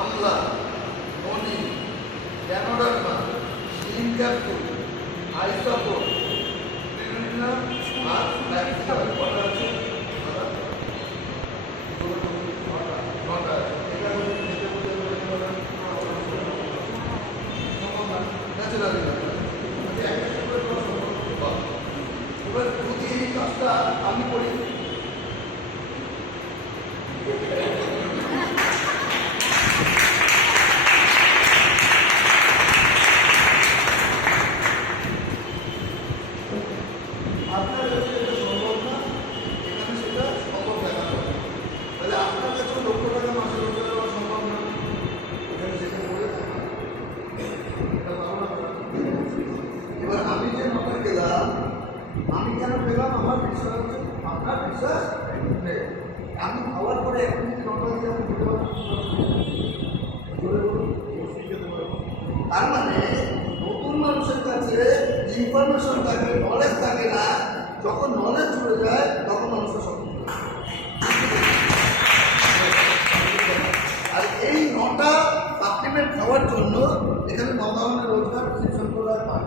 আমলা, মণি, ক্যানোডারমা, Singapore, আইসাপুর, বিভিন্ন মাছ maximum কটা আছে নটা আছে। ন্যাচারালি এবার যদি এই কাজটা আমি করি আপনার কাছে এটা সম্ভব না, এখানে সেটা সম্ভব দেখানো হবে। তাহলে আপনার কাছে লক্ষ টাকা মাসে রোজগার করা সম্ভব না, এখানে সেটা করে এটা পাবো না। এবার আমি যে নটা গেলাম, আমি কেন পেলাম? আমার বিশ্বাস হচ্ছে, আপনার বিশ্বাস নেই। আমি খাওয়ার পরে এখন যদি নটা দিয়ে আমি খেতে পারবো, তার মানে নতুন মানুষের কাছে ইনফরমেশন থাকে, নলেজ থাকে না। যখন নলেজ জুড়ে যায় তখন মানুষের সব। আর এই নটা সাপ্লিমেন্ট খাওয়ার জন্য এখানে 9 ধরনের রোজগার শিক্ষণ করা হয়।